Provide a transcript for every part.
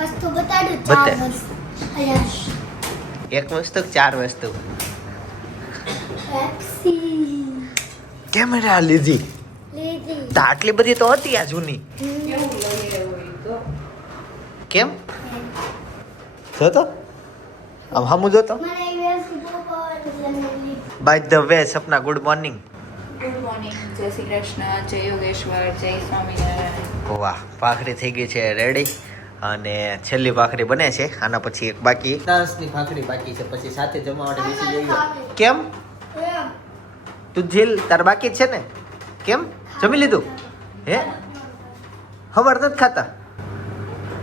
વસ્તુ બતાડું ચાર વસ્તુ. એક વસ્તુ ચાર વસ્તુ? કેમેરા લીધી? તો આટલી બધી તો હતી આ જૂની. કેમ? જોતો? આમ હામુ જોતો? By the way Sapna good morning good morning જય શ્રી કૃષ્ણ જય યોગેશ્વર જય સ્વામિનારાયણ. વાહ પાખડી થઈ ગઈ છે રેડી અને છેલ્લી ભાખરી બને છે. આના પછી એક બાકી. ડાન્સની ભાખરી બાકી છે. પછી સાથે જમવા માટે બેસી જઈએ. કેમ? તું જેલ તાર બાકી છે ને? કેમ? જમી લીધું? હે? હવાર નથી ખાતા?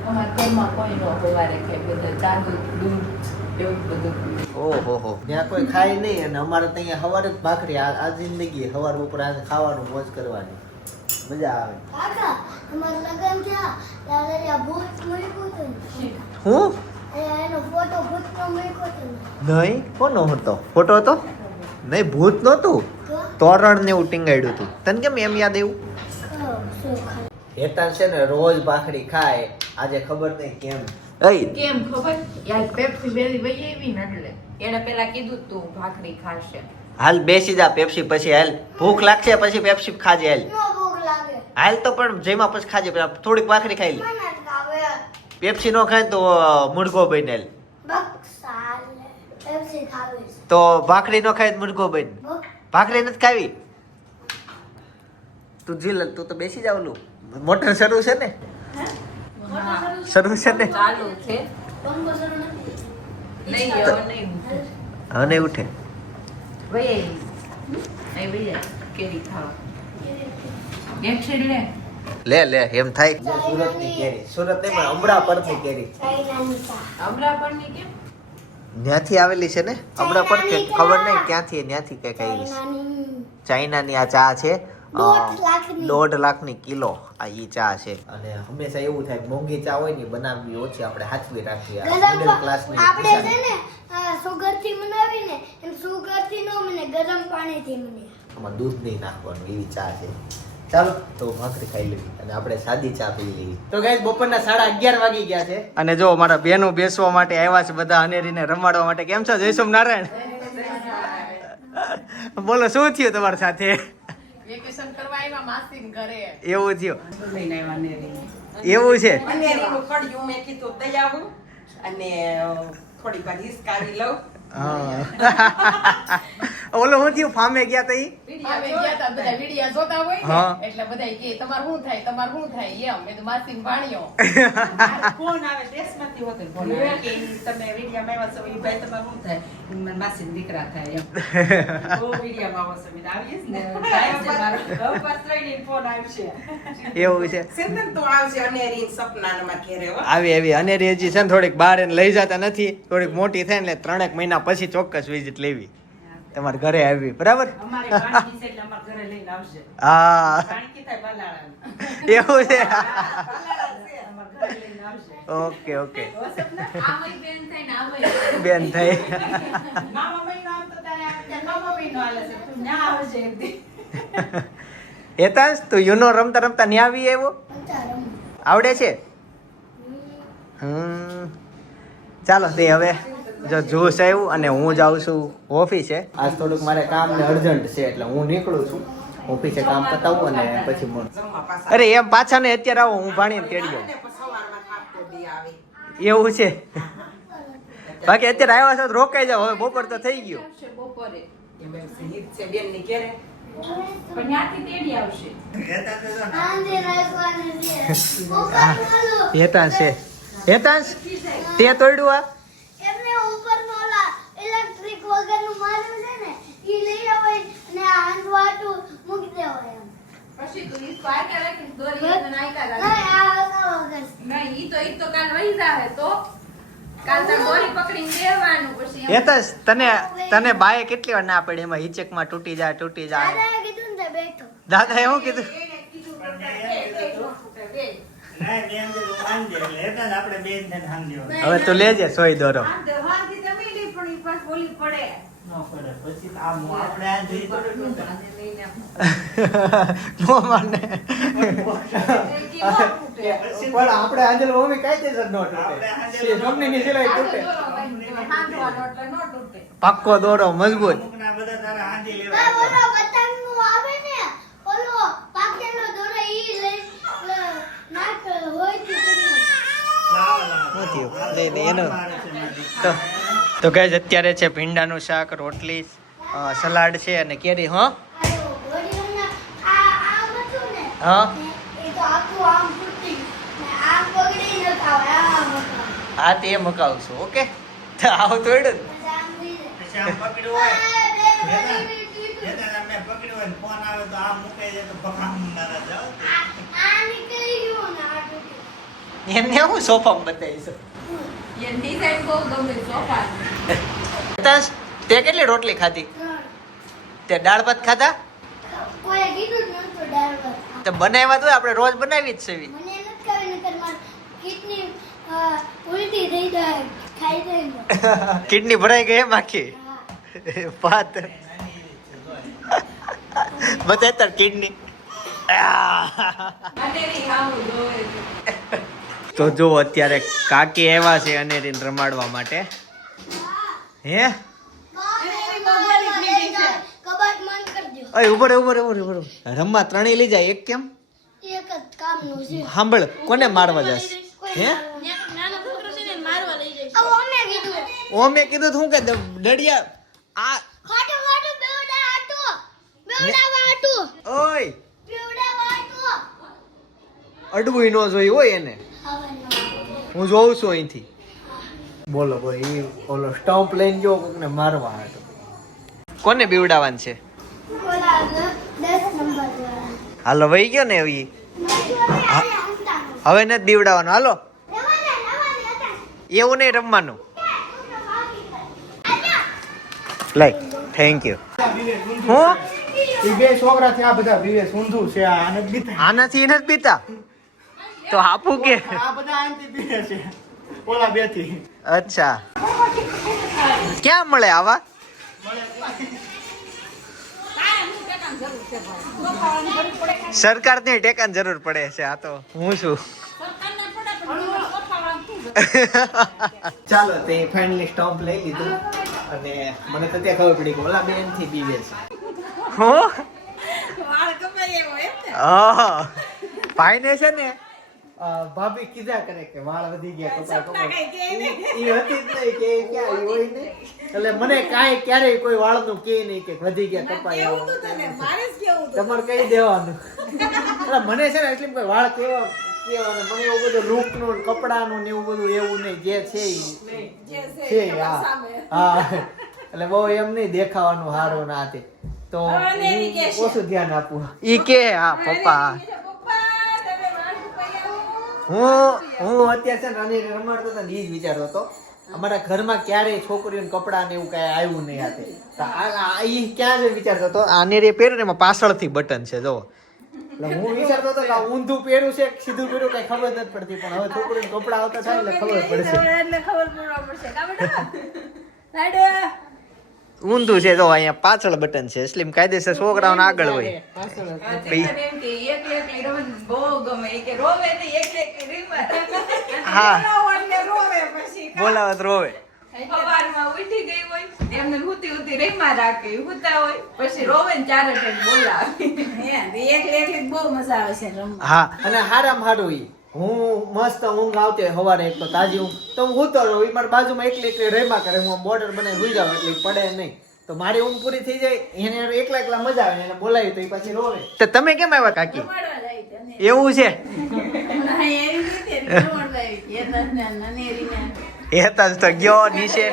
અમારા ઘરમાં કોઈ નો સવારે ખાય બધા ચાલુ દૂધ એવું બધું. ઓહો હો. ત્યાં કોઈ ખાય નહીં અને અમારે ત્યાં સવારે જ ભાખરી આ આ જિંદગી. સવાર ઉપર ખાવાનું મોજ કરવાની. મજા આવે. કાકા અમારા લગ્ન થયા ત્યારે ભૂત મૂક્યું હતું હું? એનો ફોટો ભૂતનો મૂક્યો હતો નહીં કોનો હતો? ફોટો હતો? નહીં ભૂત નહોતું. તોરણ ને એવું ટીંગાડ્યું હતું. તને કેમ એમ યાદ આવ્યું? હેતાન છે ને રોજ ભાખરી ખાય. આજે ખબર નહીં કેમ. કેમ ખબર? યાર પેપ્સી બેલી વહી આવી ને એટલે. એને પેલા કીધું તું ભાખરી ખાશે. હાલ બેસી જા પેપ્સી પછી હાલ. ભૂખ લાગશે પછી પેપ્સી ખાજે હાલ. હાલ તો પણ જેમાં પછી ખાજે પેલા થોડીક ભાખરી ખાઈ લે. પેપ્સી નો ખાય તો મુર્ગો બને. તો ભાખરી નો ખાય તો મુર્ગો બન. ભાખરી નથી ખાવી? તું જીલ તું તો બેસી જાવ મોટર શરૂ છે ને? શરૂ છે ને? ચાલુ છે. નહીં હવે નહીં ઉઠે. જા કેરી ખાવા. લે. લે લે એમ થાય. સુરતની કેરી. સુરત નહીં પણ અમરા પરની કેરી. ચાઇનાની ચા. અમરાપરની કેમ? ત્યાંથી આવેલી છે ને? હમણાં પણ કે ખબર નહીં ક્યાંથી ત્યાંથી કંઈક આવી છે. ચાઇનાની. ચાઇનાની આ ચા છે. દોઢ લાખની. કિલો આ ઈ ચા છે. અને હંમેશા એવું થાય કે મોંઘી ચા હોય ને બનાવવી ઓછી આપણે હાચવી રાખીએ. મિડલ ગરમ middle class ની આપણે છે ને સુગરથી બનાવીને એમ સુગરથી નો મને ગરમ પાણીથી મને. આમાં દૂધ નહીં નાખવાનું એવી ચા છે. ચાલો તો ભાખરી ખાઈ લેવી અને આપણે સાદી ચા પી લેવી તો ગાઈસ બપોરના સાડા અગિયાર વાગી ગયા છે. અને જો મારા બહેનો બેસવા માટે આવ્યા છે બધા અનેરીને રમાડવા માટે. કેમ છો? જય સોમનારાયણ. બોલો શું થયું તમારી સાથે? વેકેશન કરવા આવ્યા માસીન ઘરે. એવું થયું. લઈને આવ્યા નેરી એવું છે? અને એનું કડિયું મેં કીધું દઈ આવું. અને થોડીક વાર હિસકાવી લઉં. હા. ઓલો શું થયું? ફામે ગયા તા ઈ અમે ગયા તા બધા વિડિયા જોતા હોય ને એટલે બધા કે તમાર શું થાય? તમાર શું થાય? એમ. મેં તો માસીન ભાણ્યો. ફોન આવે દેશમાંથી હોતે ફોન આવે. કે તમે વિડીયામાં આવ્યા છો ઈ ભાઈ તમાર શું થાય? મારા દીકરા થાય એમ. ઓ વિડિયા માં આવો છો. મેં ને. ટાઈમ છે મારો. હવે પાછો ફોન આવશે એવું છે. સિંધન તો આવશે અને રીન સપનાને ઘેરે આવી આવી. અનેરી હજી છે ને થોડીક બહાર એને લઈ જતા નથી. થોડીક મોટી થાય ને એટલે ત્રણેક મહિના પછી ચોક્કસ વિઝિટ લેવી. તમારા ઘરે આવી બરાબર? અમારે ભાણેજી છે એટલે અમારા ઘરે લઈને આવશે. હા. એવું છે? બાલાળા છે, અમારા ઘરે લઈને આવશે. Okay okay. બેન થાય ને આમય. થઈ હેતાંશ તું યુનો રમતા રમતા ન્યા આવી આવ્યો? આવડે છે? હમ. ચાલો તે હવે જો જોશ આવ્યું અને હું જાઉં છું ઓફિસે. આજ થોડુંક મારે કામ ને અર્જન્ટ છે એટલે હું નીકળું છું. ઓફિસે કામ પતાવું અને પછી મળું. અરે એમ પાછા ને અત્યારે આવો હું ભાણીને આવે. એવું છે. બાકી અત્યારે આવ્યા છો તો રોકાઈ જાવ હવે બપોર તો થઈ ગયો. તેડી હેતાંશ છે. હેતાંશ તે તોડ્યું આ એમને ઉપરનો ઓલા ઇલેક્ટ્રિક વગરનું છે ને ઈ લઈ અને આ હાંડવાટું મૂકી દેવાય એમ. પછી તું ઈ પાકા રાખીને દોરી એને નાયકા નહીં, રાખી. ઈ તો ઈ તો કાલ વહી જાહે તો. કાલ તાર દોરી પકડીને દેવાનું પછી એમ. હેતાંશ તને તને બાએ કેટલી વાર ના પડી એમાં? હિચકમાં તૂટી જાય તૂટી જાય. દાદાએ કીધું ને બેઠો. દાદા એવું કીધું? હવે તો લેજે સોય દોરો. પડે. આપણે આંજલ મમ્મી કાયદેસર નો તૂટે. સિલાઈ તૂટે. પાક્કો દોરો મજબૂત એનો તો તો ગાઈઝ અત્યારે છે ભીંડાનું શાક રોટલી સલાડ છે અને કેરી હો? હા? તો મકાવશું ઓકે? આવું તોડ્યું. એમને હું સોફામાં બતાવીશું. તે કેટલી રોટલી ખાધી તે દાળ ભાત ખાધા કોઈએ કીધું જ નહોતું દાળ ભાત. તે બનાવ્યા તો આપણે રોજ બનાવી જ માર કિડની અ, ઉલટી થઈ જાય ખાઈ જાય ને. કિડની ભરાઈ ગઈ એમ આખી. ભાત બતાય કિડની. તો જો અત્યારે કાકી આવ્યા છે અનેરીને રમાડવા માટે. હે? અય ઉભર ઉભર ઉભર ઉભર રમવા ત્રણેય લઈ જાય એક કેમ? સાંભળ કોને મારવા જશ? હે? ઓમે કીધું હું કે ડડિયા આ ઓય! અડવું ન જોઈ હોય એને. હું જોઉં છું અહીંથી. બોલો ભાઈ ઓલો સ્ટમ્પ લઈને જો કોકને મારવા હતો. કોને બીવડાવવાનું છે? હાલો વહી ગયો ને એવી હવે નથી બીવડાવવાનું. હાલો. એવું નહીં રમવાનું. લઈ થેન્ક યુ હું? બે છોકરા છે આ બધા વિવેશ ઊંધું છે આ બીતા. આનાથી નથી પીતા તો હાપુ કે? આ બધા આંટી પીએ છે. ઓલા બેથી અચ્છા. ક્યાં મળે આવા? સરકારની ટેકાની જરૂર પડે છે આ તો હું છું. ચાલો તે ફાઇનલી સ્ટોપ લઈ લીધું અને મને તો ત્યાં ખબર પડી કે ઓલા બેનથી બીવે છે. હું? ને? છે ને ભાભી કીધા કરે કે વાળ વધી ગયા કપા સપના કપા કઈ કહે નહીં. ઈ ઈ હતી જ નહીં કે ક્યાં હોય નહીં. એટલે મને કાંઈ ક્યારેય કોઈ વાળનું કે નહીં કે વધી ગયા કપા કેવું એવા. તું તને? મારે જ કેવું તું તમારે કહી દેવાનું. એટલે મને છે ને એટલે કોઈ વાળ કેવા મને એવું બધું કપડાનું ને એવું બધું એવું નહીં જે છે ઈ. છે છે હા. હા. એટલે બહુ એમ નહીં દેખાવાનું હારું ના તે તો ઓછું ધ્યાન આપું. ઈ કે હા પપ્પા. હું હું અત્યારે છે ને આની રમાડતો હતો ને એ જ વિચારતો હતો. અમારા ઘરમાં ક્યારેય છોકરીઓને કપડાં ને એવું કાંઈ આવ્યું નહીં હાથે. તો આ એ ક્યાં જ વિચારતો હતો? આને રે પહેર્યું ને એમાં પાછળથી બટન છે જો એટલે હું વિચારતો હતો કે આ ઊંધું પહેરું છે કે સીધું પહેરું કઈ ખબર નથી પડતી પણ હવે છોકરીને કપડાં આવતા થાય એટલે ખબર પડશે. એટલે ખબર પડશે. કા બેટા? સાઈડ. ઊંધું છે તો અહીંયા પાછળ બટન છે. સ્લીમ કાયદેસર છોકરાઓને આગળ હોય. હા. બોલાવો ને રોવે બોલાવત રોવે. સવારમાં ઉઠી ગઈ હોય એમને હુતી હુતી રેમાં રાખે હુતા હોય પછી રોવે ને ચારે ટાઈમ બોલાવે. એકલી એકલી બહુ મજા આવે છે રમવા. હા. અને હારામ હારું ઈ. હું મસ્ત ઊંઘ આવતી હોય સવારે એક તો તાજી ઊંઘ. તો હું સૂતો રહું ઈ મારી બાજુમાં એકલી એકલી રેમા કરે. હું બોર્ડર બનાવી સુઈ જાઉં એટલે પડે નહીં. તો મારી ઊંઘ પૂરી થઈ જાય એને એકલા એકલા મજા આવે એને બોલાવી તો એ પછી રોવે તો તમે કેમ આવ્યા કાકી. એવું છે. એ તને તો તો ગયો નીચે.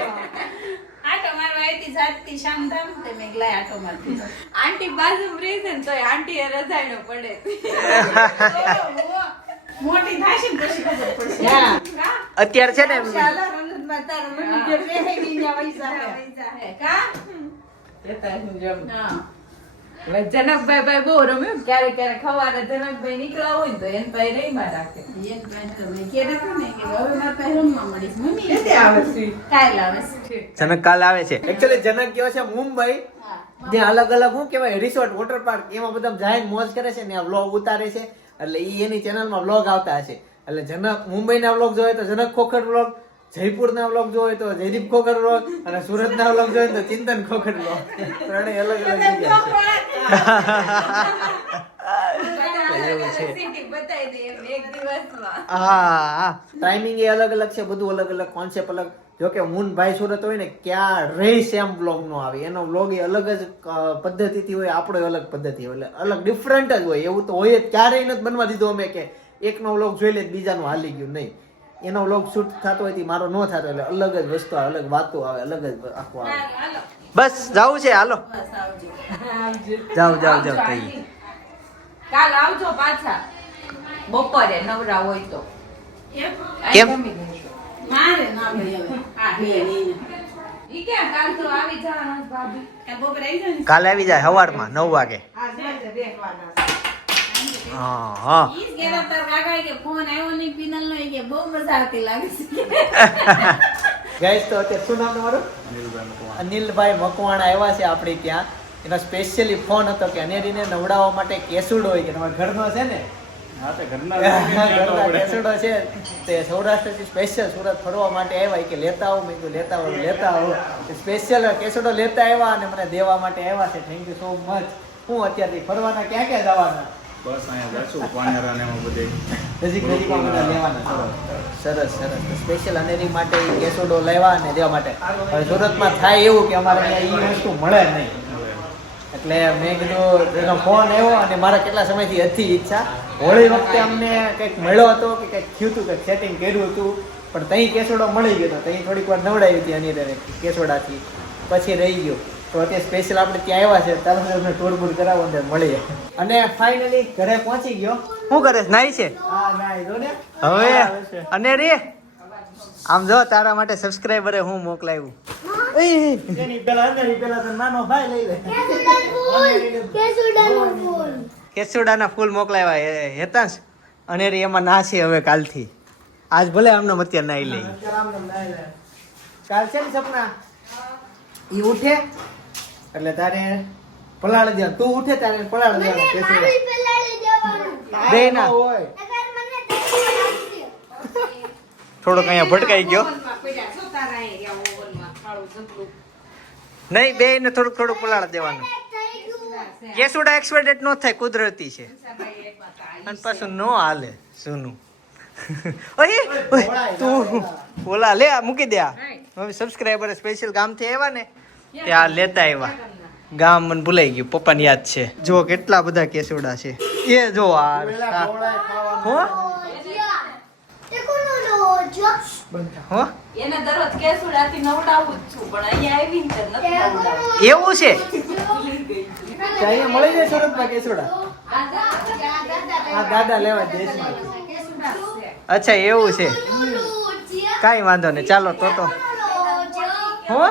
આંટો હતી, જાતથી શામ થામ તે મેં કીધું મારતી આંટી બાજુ રહી છે ને તોય આંટીએ રજાયણો પડે. મોટી થાશે ને પછી ખબર પડશે? અત્યારે છે ને શાલા જે વૈસા હે. કા? હા. જનકભાઈ ભાઈ બહુ રમ્યું ક્યારેક ક્યારે ખવાને જનકભાઈ નીકળ્યા હોય ને તો એમ ભાઈ રહીમાં રાખે. કાલે આવે છે. જનક કાલ આવે છે. એકચ્યુઅલી જનક ગયો છે મુંબઈ. ત્યાં અલગ અલગ શું કેવાય રિસોર્ટ વોટર પાર્ક એમાં બધા જાય મોજ કરે છે ને આ વ્લોગ ઉતારે છે. એટલે એ એની ચેનલમાં વ્લોગ આવતા હશે. એટલે જનક, મુંબઈના વ્લોગ જોઈએ તો જનક ખોખર વ્લોગ જયપુરના વ્લોગ જોઈએ તો જયદીપ ખોખર વ્લોગ અને સુરતના વ્લોગ જોઈએ તો ચિંતન ખોખર વ્લોગ ત્રણેય અલગ અલગ જગ્યા એવું છે. સિટી બતાવી દે એમ એક દિવસમાં. હા ટાઈમિંગ એ અલગ અલગ છે બધું અલગ અલગ કોન્સેપ્ટ અલગ. જો કે હું ભાઈ સુરત હોય ને ક્યાં રહી એમ બ્લોગ નો આવે. એનો બ્લોગ એ અલગ જ પદ્ધતિથી હોય આપણો અલગ પદ્ધતિ હોય. એટલે અલગ ડિફરન્ટ જ હોય. એવું તો હોય જ. ક્યારેય નથી બનવા દીધો અમે કે એકનો બ્લોગ જોઈ લે બીજાનું હાલી ગયું. નહીં. એનો વ્લોગ શૂટ થતો હોય તે મારો ન થતો એટલે અલગ જ વસ્તુ આવે અલગ વાતો આવે અલગ જ આખું આવે. બસ જવું છે હાલો. જાવ જાવ જાવ થઈ. કાલ આવજો પાછા. બપોરે નવરા હોય તો. કેમ? મારે ના ભાઈ હવે. હા, ઈ કાલ તો આવી જવાના ભાભી. કાલ બપોરે આવી જાય ને કાલે આવી જાય સવારમાં નવ વાગે. બેસવાના હા હા. ઈ કહેતા કે ફોન આવ્યો નહીં પિનલ નો કે બહુ મજા આવતી લાગે છે. ગાઈસ તો અત્યારે શું નામ તમારું? અનિલભાઈ મકવાણા આવ્યા છે આપણે ત્યાં. એનો સ્પેશિયલી ફોન હતો કે અનેરીને નવડાવવા માટે કેસુડો હોય કે તમારા ઘરનો છે ને? ઘરના કેસુડો છે. તે સૌરાષ્ટ્રથી સ્પેશિયલ સુરત ફરવા માટે આવ્યા કે લેતા આવો? મેં કીધું લેતા આવો લેતા આવો. સ્પેશિયલ કેસુડો લેતા આવ્યા અને મને દેવા માટે આવ્યા છે. થેન્ક યુ સો મચ હું અત્યારથી ફરવાના ક્યાં ક્યાં જવાના? બસ અહીંયા જશું પાનેરા એમાં બધે. નજીક નજીકમાં બધા લેવાના. સરસ સરસ સ્પેશિયલ અનેરી માટે કેસોડો લેવા અને દેવા માટે. હવે સુરતમાં થાય એવું કે અમારે અહીંયા વસ્તુ મળે નહીં. એટલે મેં કીધું એનો ફોન આવ્યો અને મારા કેટલા સમયથી હતી ઈચ્છા. હોળી વખતે અમને કંઈક મળ્યો હતો કે કંઈક થયું હતું કંઈક સેટિંગ કર્યું હતું પણ ત્યાં કેસોડો મળી ગયો હતો તહીં થોડીક વાર નવડાવી હતી અનિરે કેસોડાથી. પછી રહી ગયો. તો અત્યારે સ્પેશિયલ આપણે ત્યાં આવ્યા છે તરત જ અમને ટૂર બૂર કરાવો અંદર મળીએ. અને ફાઇનલી ઘરે પહોંચી ગયો. શું કરે? નાઈ છે? હા નાઈ જો ને. હવે? અને રે? આમ જો તારા માટે સબસ્ક્રાઇબરે હું મોકલાવ્યું એની પેલા અંદરની પેલા તો નાનો ભાઈ લઈ લે. કેસુડાનું ફૂલ. કેસુડાના ફૂલ મોકલાવ્યા હે- હેતાંશ. અને એમાં ના છે હવે કાલથી. આજ ભલે આમને અત્યારે નાઈ લઈ કાલ છે ને સપના? ઈ ઉઠે. એટલે તારે પલાળી દે. તું ઉઠે તારે પલાળી દેવાનું બે ના. હોય. મને થોડોક અહીંયા ભટકાઈ ગયો. નહીં, બે ને થોડુંક થોડુંક પલાળ દેવાનું. કેસુડા એક્સપેક્ટેડ ન થાય, કુદરતી છે. અને પાછું નો હાલે, સુનું. ઓય તું ઓલા, લે મૂકી દે આ. સ્પેશિયલ ગામથી આવ્યા ને ત્યાં લેતા આવ્યા ગામ મને ભૂલાઈ ગયું, પપ્પાની યાદ છે. જો કેટલા બધા કેસુડા છે. એ જો આ હો? હો. એને દરરોજ કેસુડાથી નવડાવું જ છું પણ અહીંયા આવીને તો નથી એવું છે? અહીંયા મળી જાય સુરતમાં કેસુડા? આ દાદા લેવા કેસુડા અચ્છા એવું છે. કાંઈ વાંધો નહીં ચાલો તો તો. હો?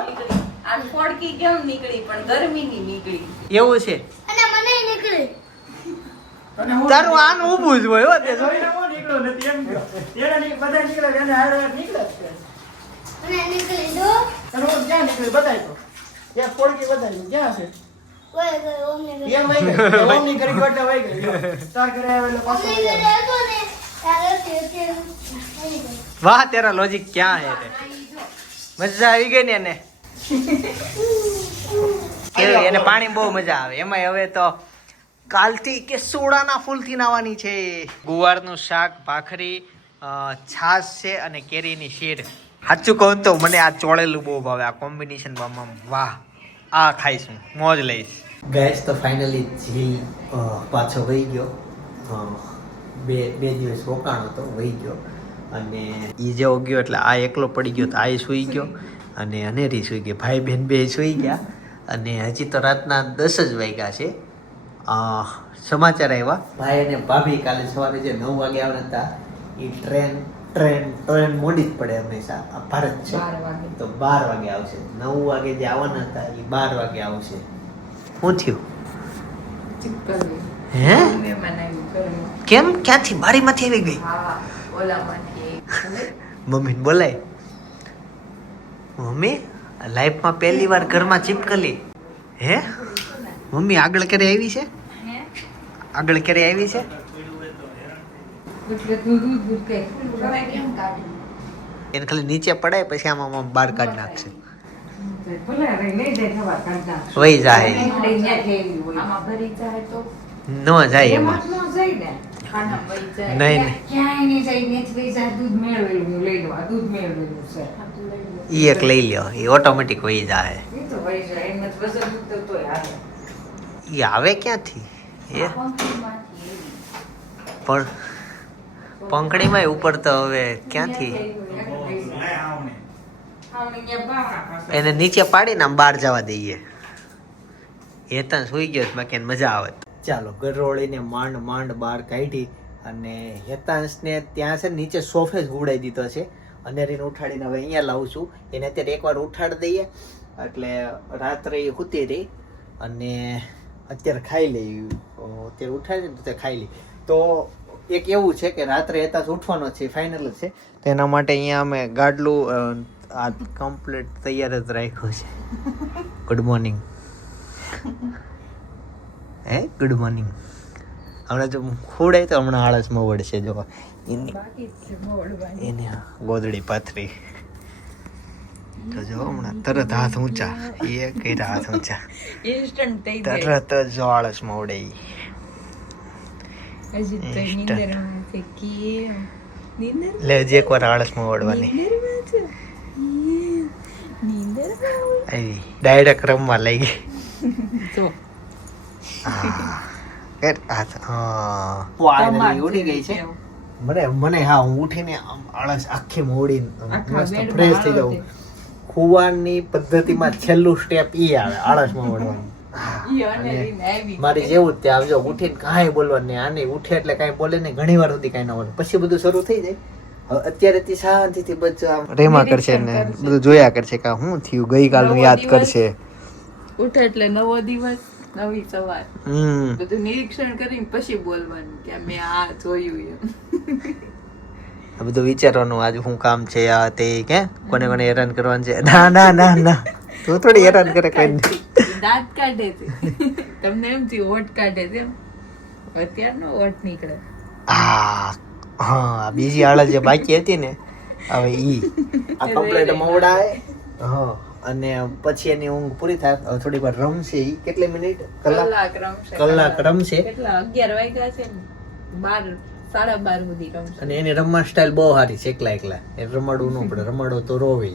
આમ ફોડકી કેમ નીકળી પણ ગરમીની નીકળી. એવું છે. અને મને નીકળી. તારું આનું ઊભું જ હોય હો તે નીકળી દો ઓય ઓય ઓમને ઘરે. ઓમને ઘરે હતો ને ત્યારે તે તે વાહ તેરા લોજિક ક્યાં હે મજા આવી ગઈ ને એને. એને પાણી બહુ મજા આવે. એમાંય હવે તો કાલથી કે સોડાના ફૂલથી નાવાની છે. ગુવારનું શાક ભાખરી છાશ છે અને કેરીની શીર સાચું કહું તો મને આ ચોળેલું બહુ ભાવે આ કોમ્બિનેશન વાહ આ ખાઈશું મોજ લઈશ. ગેસ તો ફાઇનલી ઝીલ પાછો વહી ગયો. બે બે દિવસ રોકાણ હતો વહી ગયો. અને એ જેવો ગયો એટલે આ એકલો પડી ગયો તો આ સૂઈ ગયો. અને અનેરી સૂઈ ગઈ ભાઈ બહેન બે સૂઈ ગયા. અને હજી તો રાતના દસ જ વાગ્યા છે. સમાચાર આવ્યા ભાઈ અને ભાભી કાલે સવારે જે નવ વાગે આવવાના હતા એ ટ્રેન ટ્રેન ટ્રેન મોડી જ પડે હંમેશા. આ ભારત છે. તો બાર વાગે આવશે. નવ વાગે જે આવવાના હતા એ બાર વાગે આવશે. શું થયું? હે? કેમ? ક્યાંથી? બારીમાંથી આવી ગઈ? હા મમ્મીને બોલાય. મમ્મી લાઈફમાં પહેલી વાર ઘરમાં ચીપકલી. હે? મમ્મી આગળ ક્યારે આવી છે? આગળ ક્યારે આવી છે? એને ખાલી નીચે પડાય પછી આમાં આમ બહાર કાઢી નાખશે. વહી જાય. આમાં ભરી જાય તો? ન જાય એમાં ખાનામાં વહી જાય. નહીં નહીં. એ જાય નેચરી જાય દૂધ મેળવેલું લઈ લો આ દૂધ મેળવેલું છે. એક લઈ લ્યો એ ઓટોમેટિક વહી જાય. એ તો આવે ક્યાંથી? એ? પણ પંખડીમાં ઉપર તો હવે ક્યાંથી? એને નીચે પાડીને આમ બહાર જવા દઈએ. હેતન સુઈ ગયો બાકી મજા આવે. ચાલો, ગરોળીને માંડ માંડ બહાર કાઢી અને હેતાંશને ત્યાં છે નીચે સોફે જ ઉડાઈ દીધો છે. અનેરીને ઉઠાડીને હવે અહીંયા લાવું છું. એને અત્યારે એકવાર ઉઠાડી દઈએ. એટલે રાત્રે એ સૂતી રહી અને અત્યારે ખાઈ લઈ અત્યારે ઉઠાડી ને તો ખાઈ લે. તો એક એવું છે કે રાત્રે હેતાંશ ઉઠવાનો છે ફાઇનલ છે. તો એના માટે અહીંયા અમે ગાડલું આ કમ્પ્લીટ તૈયાર જ રાખ્યું છે. ગુડ મોર્નિંગ હે? ગુડ મોર્નિંગ હમણાં જો ખોડાય તો હમણાં આળસમાં વળશે જો એની એની ગોદડી પાથરી. તો જો હમણાં. તરત હાથ ઊંચા. એ કર્યા હાથ ઊંચા? ઇન્સ્ટન્ટ થઈ જાય. તરત જ જો મોડે. લે હજી એકવાર છે. નીંદરમાં આવી. ડાયરેક્ટ રમવા લઈ ગઈ. જો. હા. ઉડી છે? મને મને હા હું ઉઠીને આમ આળસ આખી મોડી મસ્ત ફ્રેશ થઈ આળસ જાઉં. ખુવાની પદ્ધતિમાં છેલ્લું સ્ટેપ ઈ આવે આળસમાં વળવાનું. ઈ અનેરીને આવી. મારી જેવું જ તે આવજો ઉઠીને કાંઈ બોલવાનું નહીં. આને ઉઠે એટલે કાંઈ બોલે નહીં ઘણી વાર સુધી કાંઈ ન બોલે. પછી બધું શરૂ થઈ જાય. હવે અત્યારે થી શાંતિથી બધું આમ રેમા કરશે ને બધું જોયા કરશે કે શું થયું ગઈકાલનું નવો યાદ કરશે. ઉઠે એટલે નવો દિવસ નવી સવાર. હમ. બધું નિરીક્ષણ કરીને પછી બોલવાનું કે મેં આ જોયું એમ. આ બધું વિચારવાનું આજે શું કામ છે આ તે કે કોને કોને હેરાન કરવાનું છે? ના ના ના ના. તું થોડી હેરાન કરે કઈ દાંત કાઢે છે. તમને એમ થયું ઓટ કાઢે છે એમ. અત્યારનો ઓટ નીકળે. આ હા બીજી આળસ જે બાકી હતી ને હવે ઈ. આ કમ્પ્લેટ મવડાય. હા અને પછી એની ઊંઘ પૂરી થાય હવે થોડી વાર રમશે ઈ. કેટલી મિનિટ? કલાક? કલાક રમશે કલાક. રમશે. કેટલા? અગિયાર વાગ્યા છે ને. બાર સાડા બાર સુધી રમશે અને એની રમવા સ્ટાઇલ બહુ સારી છે એકલા એકલા. એ રમાડવું ન પડે રમાડો તો રોવે.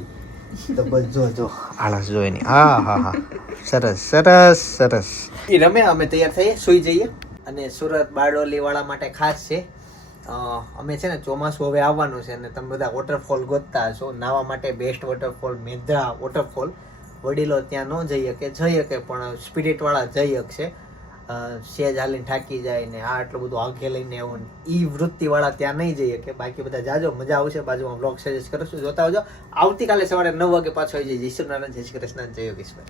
ડબલ જો જો. આળસ જો એની. હા હા હા. સરસ સરસ સરસ. એ રમે અમે તૈયાર થઈએ સુઈ જઈએ. અને સુરત બારડોલી વાળા માટે ખાસ છે. અમે છે ને ચોમાસું હવે આવવાનું છે અને તમે બધા વોટરફોલ ગોતતા હશો. નાવા માટે બેસ્ટ વોટરફોલ મેધા વોટરફોલ વડીલો ત્યાં ન જઈ શકે જઈ શકે પણ સ્પિરિટવાળા જઈ શકશે. સેજ હાલીને થાકી જાય ને આ આટલું બધું આગે લઈને એવું એ વૃત્તિ વાળા ત્યાં નહીં જઈએ કે બાકી બધા જાજો, મજા આવશે. બાજુમાં બ્લોગ સજેસ્ટ કરશું જોતા આવજો. આવતીકાલે સવારે નવ વાગે પાછો આવી જાય જય શ્રી નારાયણ જય શ્રી કૃષ્ણ. જય યોગેશ્વર.